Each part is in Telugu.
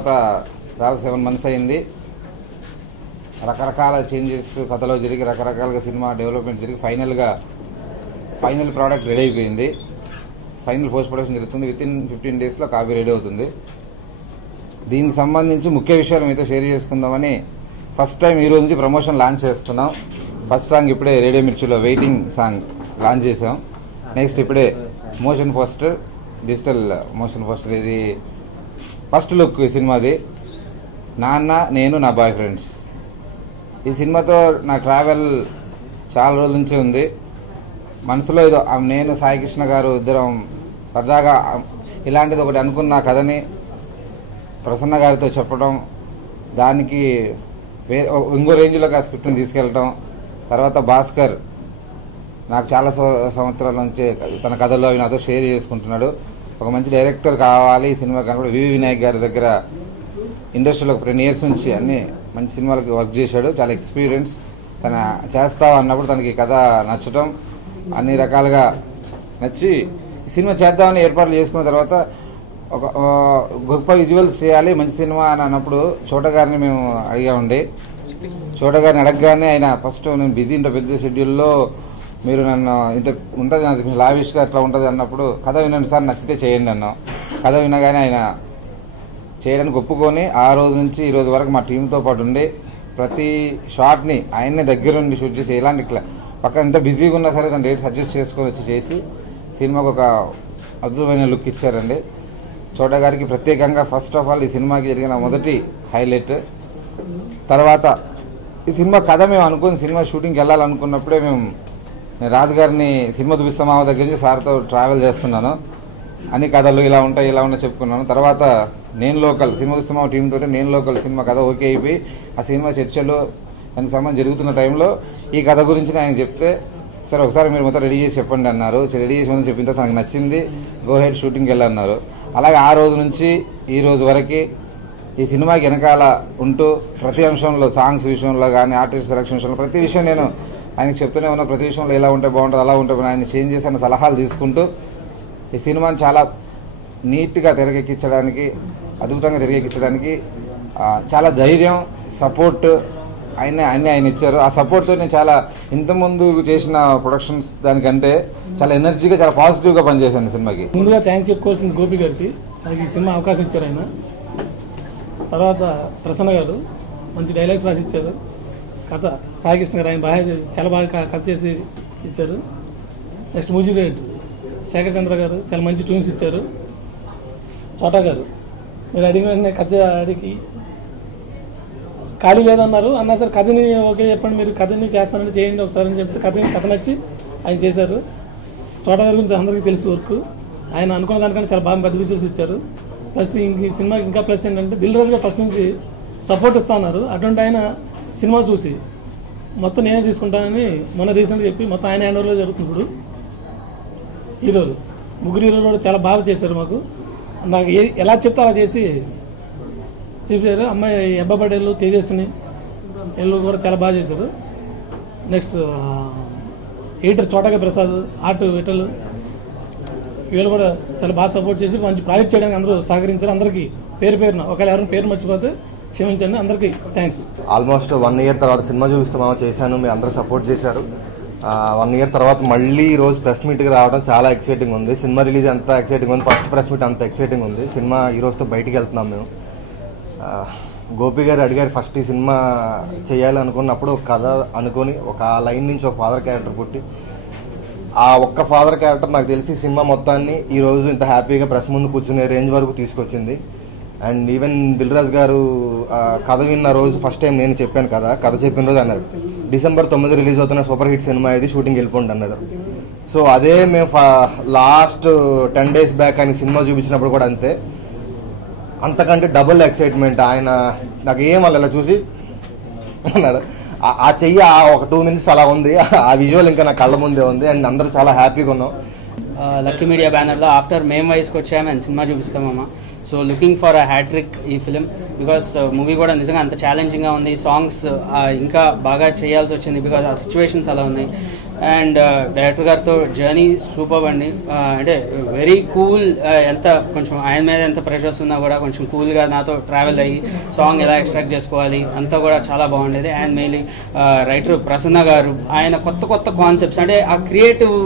తర్వాత దాదాపు 7 months అయింది. రకరకాల చేంజెస్ కథలో జరిగి రకరకాలుగా సినిమా డెవలప్మెంట్ జరిగి ఫైనల్ ప్రోడక్ట్ రెడీ అయిపోయింది. ఫైనల్ పోస్ట్ ప్రొడక్షన్ జరుగుతుంది. వితిన్ 15 days కాపీ రెడీ అవుతుంది. దీనికి సంబంధించి ముఖ్య విషయాలు మీతో షేర్ చేసుకుందామని ఫస్ట్ టైం ఈ రోజు నుంచి ప్రమోషన్ లాంచ్ చేస్తున్నాం. ఫస్ట్ సాంగ్ ఇప్పుడే రేడియో మిర్చిలో వెయిటింగ్ సాంగ్ లాంచ్ చేసాం. నెక్స్ట్ ఇప్పుడే motion poster, digital motion poster, ఇది ఫస్ట్ లుక్ ఈ సినిమాది. నాన్న నేను నా బాయ్ ఫ్రెండ్స్. ఈ సినిమాతో నా ట్రావెల్ చాలా రోజుల నుంచి ఉంది. మనసులో ఏదో నేను సాయికృష్ణ గారు ఇద్దరం సరదాగా ఇలాంటిది ఒకటి అనుకున్న కథని ప్రసన్న గారితో చెప్పడం, దానికి ఇంకో రేంజ్లోకి ఆ స్క్రిప్ట్ని తీసుకెళ్ళటం, తర్వాత భాస్కర్ నాకు చాలా సంవత్సరాల నుంచి తన కథల్లో అవి నాతో షేర్ చేసుకుంటున్నాడు. ఒక మంచి డైరెక్టర్ కావాలి ఈ సినిమా కనుక వివి వినాయక్ గారి దగ్గర ఇండస్ట్రీలో 10 years నుంచి అన్ని మంచి సినిమాలకు వర్క్ చేశాడు. చాలా ఎక్స్పీరియన్స్. తన చేస్తావు అన్నప్పుడు తనకి కథ నచ్చటం, అన్ని రకాలుగా నచ్చి ఈ సినిమా చేద్దామని ఏర్పాట్లు చేసుకున్న తర్వాత ఒక గొప్ప విజువల్స్ చేయాలి మంచి సినిమా అని అన్నప్పుడు చోట గారిని మేము అడిగామండి. చోట గారిని అడగగానే ఆయన ఫస్ట్ నేను బిజీ ఇంత పెద్ద షెడ్యూల్లో మీరు నన్ను ఇంత ఉంటుంది నాకు లావిష్గా అట్లా ఉంటుంది అన్నప్పుడు కథ వినండి సార్ నచ్చితే చేయండి అన్నాం. కథ వినగానే ఆయన చేయడానికి ఒప్పుకొని ఆ రోజు నుంచి ఈ రోజు వరకు మా టీంతో పాటు ఉండి ప్రతి షాట్ని ఆయన్నే దగ్గరుండి షూట్ చేసి ఎలాంటి పక్కన ఎంత బిజీగా ఉన్నా సరే తన డేట్ సజెస్ట్ చేసుకొని వచ్చి చేసి సినిమాకు ఒక అద్భుతమైన లుక్ ఇచ్చారండి. చోట గారికి ప్రత్యేకంగా ఫస్ట్ ఆఫ్ ఆల్ ఈ సినిమాకి జరిగిన మొదటి హైలైట్. తర్వాత ఈ సినిమా కథ మేము అనుకుని సినిమా షూటింగ్కి వెళ్ళాలనుకున్నప్పుడే నేను రాజుగారిని సినిమా చూపిస్తామా దగ్గర నుంచి సార్తో ట్రావెల్ చేస్తున్నాను. అన్ని కథలు ఇలా ఉంటాయి చెప్పుకున్నాను. తర్వాత నేను లోకల్ సినిమా చూస్తామా టీంతో నేను లోకల్ సినిమా కథ ఓకే అయిపోయి ఆ సినిమా చర్చలు దానికి సంబంధించి జరుగుతున్న టైంలో ఈ కథ గురించి ఆయన చెప్తే సరే ఒకసారి మీరు మొత్తం రెడీ చేసి చెప్పండి అన్నారు. రెడీ చేసి ముందు చెప్పిన తర్వాత నాకు నచ్చింది, గో హెడ్ షూటింగ్కి వెళ్ళన్నారు. అలాగే ఆ రోజు నుంచి ఈ రోజు వరకు ఈ సినిమాకి వెనకాల ఉంటూ ప్రతి అంశంలో సాంగ్స్ విషయంలో కానీ ఆర్టిస్ట్ సెలక్షన్ విషయంలో ప్రతి విషయం నేను ఆయనకు చెప్తూనే ఉన్నా. ప్రతి విషయంలో ఎలా ఉంటే బాగుంటుంది అలా ఉంటే ఆయన చేంజ్ చేసి అన్న సలహాలు తీసుకుంటూ ఈ సినిమాని చాలా నీట్గా తెరకెక్కించడానికి అద్భుతంగా తెరకెక్కించడానికి చాలా ధైర్యం సపోర్ట్ ఆయన ఇచ్చారు. ఆ సపోర్ట్తో నేను చాలా ఇంతకుముందు చేసిన ప్రొడక్షన్స్ దానికంటే చాలా ఎనర్జీగా చాలా పాజిటివ్గా పనిచేశాను సినిమాకి. ముందుగా థ్యాంక్స్ చెప్పుకోవాల్సింది గోపి గారికి, నాకు ఈ సినిమా అవకాశం ఇచ్చారు ఆయన. తర్వాత ప్రసన్న గారు మంచి డైలాగ్స్ రాసి ఇచ్చారు. కథ సాయికృష్ణ గారు ఆయన చాలా బాగా కథ చేసి ఇచ్చారు. నెక్స్ట్ మ్యూజిక్ డైరెక్టర్ శేఖర్ చంద్ర గారు చాలా మంచి ట్యూన్స్ ఇచ్చారు. చోటా గారు మీరు అడిగిన వెంటనే కథ అడిగి ఖాళీ లేదన్నారు అన్నా సార్ కథని ఓకే చెప్పండి మీరు కథని చేస్తానంటే చేయండి ఒకసారి అని చెప్తే కథ నచ్చి ఆయన చేశారు. చోటా గారి గురించి అందరికీ తెలుసు వర్క్. ఆయన అనుకున్న దానికంటే చాలా బాగా పెద్ద విజువల్స్ ఇచ్చారు. ప్లస్ ఈ సినిమాకి ఇంకా ప్లస్ ఏంటంటే దిల్ రాజు గారు ఫస్ట్ నుంచి సపోర్ట్ ఇస్తున్నారు. అటువంటి ఆయన సినిమా చూసి మొత్తం నేనే తీసుకుంటానని మొన్న రీసెంట్గా చెప్పి మొత్తం ఆయన హ్యాండ్ ఓవర్లో జరుగుతుంది. ఇప్పుడు హీరోలు ముగ్గురు హీరోలు కూడా చాలా బాగా చేశారు. మాకు నాకు ఎలా చెప్తే అలా చేసి చూపించారు. అమ్మాయి ఎబ్బబడేళ్ళు తేజస్విని వీళ్ళు కూడా చాలా బాగా చేశారు. నెక్స్ట్ ఎడిటర్ చోటగా ప్రసాద్, ఆర్ట్ విఠల్ వీళ్ళు కూడా చాలా బాగా సపోర్ట్ చేసి మంచి ప్రాజెక్ట్ చేయడానికి అందరూ సహకరించారు. అందరికీ పేరున ఒకవేళ ఎవరైనా పేరు మర్చిపోతే క్షమించండి. అందరికీ థ్యాంక్స్. ఆల్మోస్ట్ 1 year తర్వాత సినిమా చూపిస్తామో చేశాను, మీరు అందరూ సపోర్ట్ చేశారు. 1 year తర్వాత మళ్ళీ ఈ రోజు ప్రెస్ మీట్కి రావడం చాలా ఎక్సైటింగ్ ఉంది. సినిమా రిలీజ్ అంత ఎక్సైటింగ్ ఉంది, ఫస్ట్ ప్రెస్ మీట్ అంత ఎక్సైటింగ్ ఉంది. సినిమా ఈ రోజుతో బయటికి వెళ్తున్నాం మేము. గోపి గారు అడిగారు ఫస్ట్ ఈ సినిమా చేయాలనుకున్నప్పుడు ఒక కథ అనుకొని ఒక లైన్ నుంచి ఒక ఫాదర్ క్యారెక్టర్ పుట్టి ఆ ఒక్క ఫాదర్ క్యారెక్టర్ నాకు తెలిసి సినిమా మొత్తాన్ని ఈ రోజు ఇంత హ్యాపీగా ప్రెస్ ముందు కూర్చునే రేంజ్ వరకు తీసుకొచ్చింది. అండ్ ఈవెన్ దిల్ రాజు గారు కథ విన్న రోజు ఫస్ట్ టైం నేను చెప్పాను కథ చెప్పిన రోజు అన్నారు December 9 రిలీజ్ అవుతున్న సూపర్ హిట్ సినిమా ఇది, షూటింగ్ వెళ్ళిపోండి అన్నాడు. సో అదే మేము లాస్ట్ 10 days బ్యాక్ ఆయన సినిమా చూపించినప్పుడు కూడా అంతే, అంతకంటే డబుల్ ఎక్సైట్మెంట్. ఆయన నాకు ఏం అలా చూసి అన్నాడు. ఆ చెయ్యి ఒక 2 minutes అలా ఉంది, ఆ విజువల్ ఇంకా నా కళ్ళ ముందే ఉంది. అండ్ అందరూ చాలా హ్యాపీగా ఉన్నాం. లక్కీ మీడియా బ్యానర్లో ఆఫ్టర్ మేము వయసుకు వచ్చాము అండ్ సినిమా చూపిస్తామమ్మా. So looking for a hattrick ఈ ఫిలిం బికాస్ మూవీ కూడా నిజంగా అంత ఛాలెంజింగ్గా ఉంది. సాంగ్స్ ఇంకా బాగా చేయాల్సి వచ్చింది బికాస్ ఆ సిచ్యువేషన్స్ అలా ఉన్నాయి. అండ్ డైరెక్టర్ గారితో జర్నీ సూపర్ అండి. అంటే వెరీ కూల్. ఎంత కొంచెం ఆయన మీద ఎంత ప్రెషర్స్ ఉన్నా కూడా కొంచెం కూల్గా నాతో ట్రావెల్ అయ్యి సాంగ్ ఎలా ఎక్స్ట్రాక్ట్ చేసుకోవాలి అంతా కూడా చాలా బాగుండేది. అండ్ మెయిన్లీ రైటర్ ప్రసన్న గారు, ఆయన కొత్త కొత్త కాన్సెప్ట్స్ అంటే ఆ క్రియేటివ్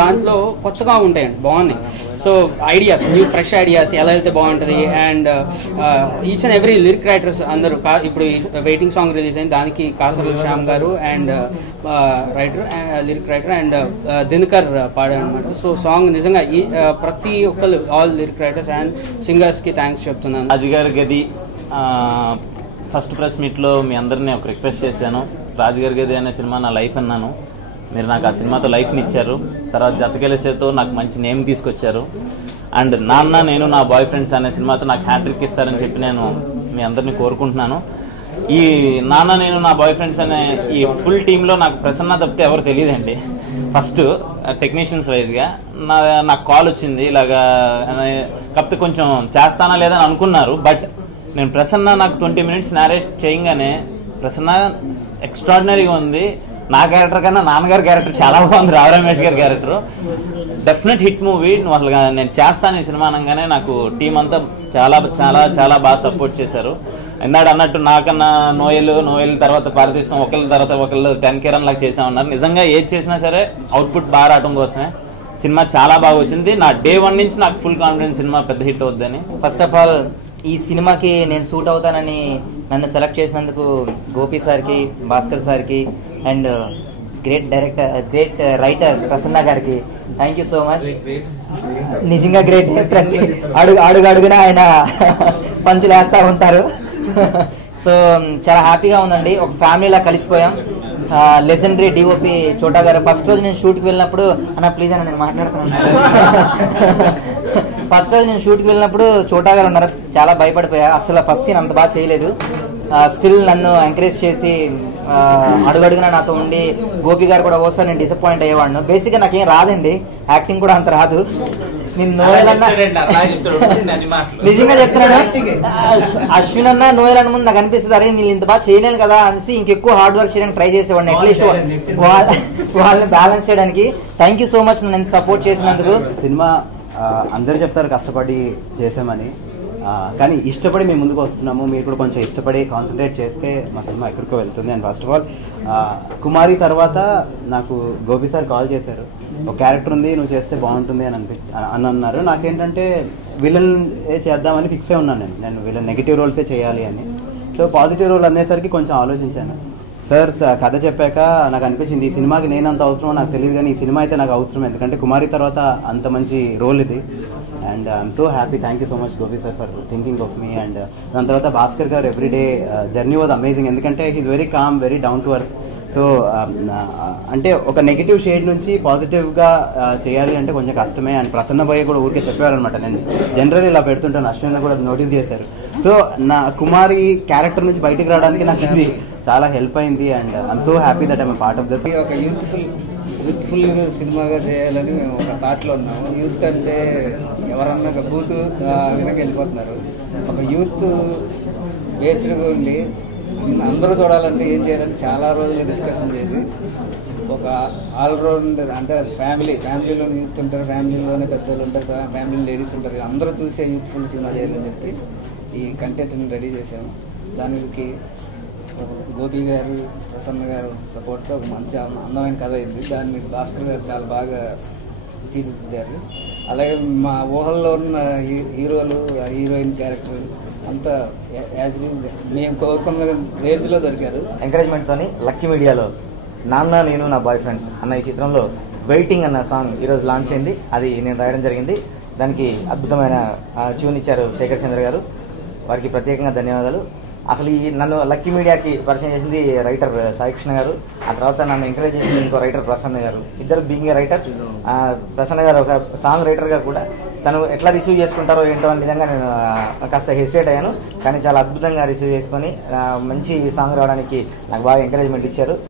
దాంట్లో కొత్తగా ఉంటాయండి, బాగున్నాయి. So ideas, new fresh ideas ఎలా వెళ్తే బాగుంటుంది. And each and every lyric writers అందరూ ఇప్పుడు వెయిటింగ్ సాంగ్ రిలీజ్ అయింది, దానికి కాసర్ల శ్యామ్ గారు and lyric writer and Dinakar పాడారు అనమాట. సో సాంగ్ నిజంగా ప్రతి ఒక్కరు all lyric writers and singers కి థ్యాంక్స్ చెప్తున్నాను. రాజుగారి గది ఫస్ట్ ప్రెస్ మీట్లో మీ అందరినీ ఒక రిక్వెస్ట్ చేశాను. రాజుగారి గది అనే సినిమా నా లైఫ్ అన్నాను. మీరు నాకు ఆ సినిమాతో లైఫ్ని ఇచ్చారు. తర్వాత జతకెలిసేతో నాకు మంచి నేమ్ తీసుకొచ్చారు. అండ్ నాన్న నేను నా బాయ్ ఫ్రెండ్స్ అనే సినిమాతో నాకు హ్యాట్రిక్ ఇస్తారని చెప్పి నేను మీ అందరినీ కోరుకుంటున్నాను. ఈ నాన్న నేను నా బాయ్ ఫ్రెండ్స్ అనే ఈ ఫుల్ టీంలో నాకు ప్రసన్న తప్పితే ఎవరు తెలియదండి. ఫస్ట్ టెక్నీషియన్స్ వైజ్గా నాకు కాల్ వచ్చింది ఇలాగా, కాకపోతే కొంచెం చేస్తానా లేదని అనుకున్నారు. బట్ నేను ప్రసన్న నాకు 20 minutes నేరేట్ చేయగానే ప్రసన్న ఎక్స్ట్రాడినరీగా ఉంది. నా క్యారెక్టర్ కన్నా నాన్నగారి క్యారెక్టర్ చాలా బాగుంది, రావు రమేష్ గారి క్యారెక్టర్. Definite hit movie. నువ్వు అసలు నేను చేస్తాను ఈ సినిమా అనగానే నాకు టీం అంతా చాలా చాలా చాలా బాగా సపోర్ట్ చేశారు. ఎన్నాడు అన్నట్టు నాకన్నా నోయల్ తర్వాత భారతదేశం ఒకళ్ళ తర్వాత ఒకళ్ళు 10 కిరణ్ లాగా చేసామన్నారు. నిజంగా ఏది చేసినా సరే అవుట్పుట్ బాగా రావడం కోసమే. సినిమా చాలా బాగా వచ్చింది. నా డే 1 నుంచి నాకు ఫుల్ కాన్ఫిడెన్స్ సినిమా పెద్ద హిట్ అవుద్దని. ఫస్ట్ ఆఫ్ ఆల్ ఈ సినిమాకి నేను సూట్ అవుతానని నన్ను సెలెక్ట్ చేసినందుకు గోపి సార్కి, భాస్కర్ సార్కి అండ్ గ్రేట్ రైటర్ ప్రసన్న గారికి థ్యాంక్ యూ సో మచ్. నిజంగా గ్రేట్. ప్రతి అడుగున ఆయన పంచులు వేస్తూ ఉంటారు. సో చాలా హ్యాపీగా ఉందండి. ఒక ఫ్యామిలీలా కలిసిపోయాం. లెజెండరీ డిఓపి చోటా గారు ఫస్ట్ రోజు నేను షూట్కి వెళ్ళినప్పుడు అన్న ప్లీజ్ అన్న నేను మాట్లాడుతున్నాను. ఫస్ట్ రోజు నేను షూట్కి వెళ్ళినప్పుడు చోటా గారు ఉన్నారు. చాలా భయపడిపోయా. అసలు ఫస్ట్ సీన్ అంత బాగా చేయలేదు. స్టిల్ నన్ను ఎంకరేజ్ చేసి అడుగడుగునా నాతో ఉండి, గోపి గారు కూడా ఒకసారి నేను డిసప్పాయింట్ అయ్యేవాడిను. బేసిక్గా నాకేం రాదండి, యాక్టింగ్ కూడా అంత రాదు. నేను నోయల్ అన్న నిజంగా చెప్తున్నాను, అశ్విన్ అన్న నోయల్ అన్న ముందు నాకు అనిపిస్తుంది అరే నేను ఇంత బాగా చేయలేను కదా అనేసి ఇంకెక్కువ హార్డ్ వర్క్ చేయడానికి ట్రై చేసేవాడిని, అట్లీస్ట్ వాళ్ళని బ్యాలెన్స్ చేయడానికి. థ్యాంక్ యూ సో మచ్ నన్ను సపోర్ట్ చేసినందుకు. సినిమా అందరూ చెప్తారు కష్టపడి చేసామని, కానీ ఇష్టపడి మేము ముందుకు వస్తున్నాము. మీరు కూడా కొంచెం ఇష్టపడి కాన్సన్ట్రేట్ చేస్తే మా సినిమా ఎక్కడికో వెళ్తుంది. అండ్ ఫస్ట్ ఆఫ్ ఆల్ కుమారి తర్వాత నాకు గోపి సార్ కాల్ చేశారు, ఒక క్యారెక్టర్ ఉంది నువ్వు చేస్తే బాగుంటుంది అని అన్నారు. నాకేంటంటే విలన్ చేద్దామని ఫిక్స్ అయి ఉన్నాను. నేను విలన్ నెగిటివ్ రోల్సే చేయాలి అని. సో పాజిటివ్ రోల్ అనేసరికి కొంచెం ఆలోచించాను. సార్ కథ చెప్పాక నాకు అనిపించింది ఈ సినిమాకి నేనంత అవసరమో నాకు తెలియదు, కానీ ఈ సినిమా అయితే నాకు అవసరం. ఎందుకంటే కుమారి తర్వాత అంత మంచి రోల్ ఇది. And I'm so happy. Thank you so much Gopi sir for thinking of me. And దాని తర్వాత భాస్కర్ గారు ఎవ్రీడే జర్నీ వాజ్ అమేజింగ్. ఎందుకంటే he's very calm, very down to earth. So అంటే ఒక నెగిటివ్ షేడ్ నుంచి పాజిటివ్గా చేయాలి అంటే కొంచెం కష్టమే. అండ్ ప్రసన్న భయ్య కూడా ఊరికే చెప్పారనమాట, నేను జనరల్ ఇలా పెడుతుంటాను, అశ్విన్ కూడా నోటీస్ చేశారు. సో నా కుమారి క్యారెక్టర్ నుంచి బయటకు రావడానికి నాకు ఇది చాలా హెల్ప్ అయింది. And I'm so happy that I'm part of this. ఒక యూత్ఫుల్ సినిమాగా చేయాలని మేము ఒక థాట్లో ఉన్నాము. యూత్ అంటే ఎవరన్నా బూత్ వెనక వెళ్ళిపోతున్నారు. ఒక యూత్ బేస్డ్గా ఉండి అందరూ చూడాలంటే ఏం చేయాలని చాలా రోజులు డిస్కషన్ చేసి ఒక ఆల్రౌండర్ అంటే ఫ్యామిలీలోని యూత్ ఉంటారు, ఫ్యామిలీలోనే పెద్దలు ఉంటారు, ఫ్యామిలీ లేడీస్ ఉంటారు, అందరూ చూసే యూత్ఫుల్ సినిమా చేయాలని చెప్పి ఈ కంటెంట్ని రెడీ చేసాము. దానికి గోపి గారు, ప్రసన్న గారు సపోర్ట్తో ఒక మంచి అందమైన కథ అయింది. దాన్ని భాస్కర్ గారు చాలా బాగా తీర్చిదిద్దారు. అలాగే మా ఊహల్లో ఉన్న హీరోలు, హీరోయిన్ క్యారెక్టర్ అంతా మేము కోరుకున్న రేంజ్లో దొరికారు. ఎంకరేజ్మెంట్తోని లక్కీ మీడియాలో నాన్న నేను నా బాయ్ ఫ్రెండ్స్ అన్న ఈ చిత్రంలో వెయిటింగ్ అన్న సాంగ్ ఈరోజు లాంచ్ అయింది. అది నేను రాయడం జరిగింది. దానికి అద్భుతమైన ట్యూన్ ఇచ్చారు శేఖర్ చంద్ర గారు, వారికి ప్రత్యేకంగా ధన్యవాదాలు. అసలు ఈ నన్ను లక్కీ మీడియాకి పరిచయం చేసింది రైటర్ సాయి కృష్ణ గారు, ఆ తర్వాత నన్ను ఎంకరేజ్ చేసింది ఇంకో రైటర్ ప్రసన్న గారు. ఇద్దరు బీయింగ్ రైటర్స్. ప్రసన్న గారు ఒక సాంగ్ రైటర్గా కూడా తను ఎట్లా రిసీవ్ చేసుకుంటారో ఏంటో అని నిజంగా నేను కాస్త హెసిటేట్ అయ్యాను, కానీ చాలా అద్భుతంగా రిసీవ్ చేసుకొని మంచి సాంగ్ రావడానికి నాకు బాగా ఎంకరేజ్మెంట్ ఇచ్చారు.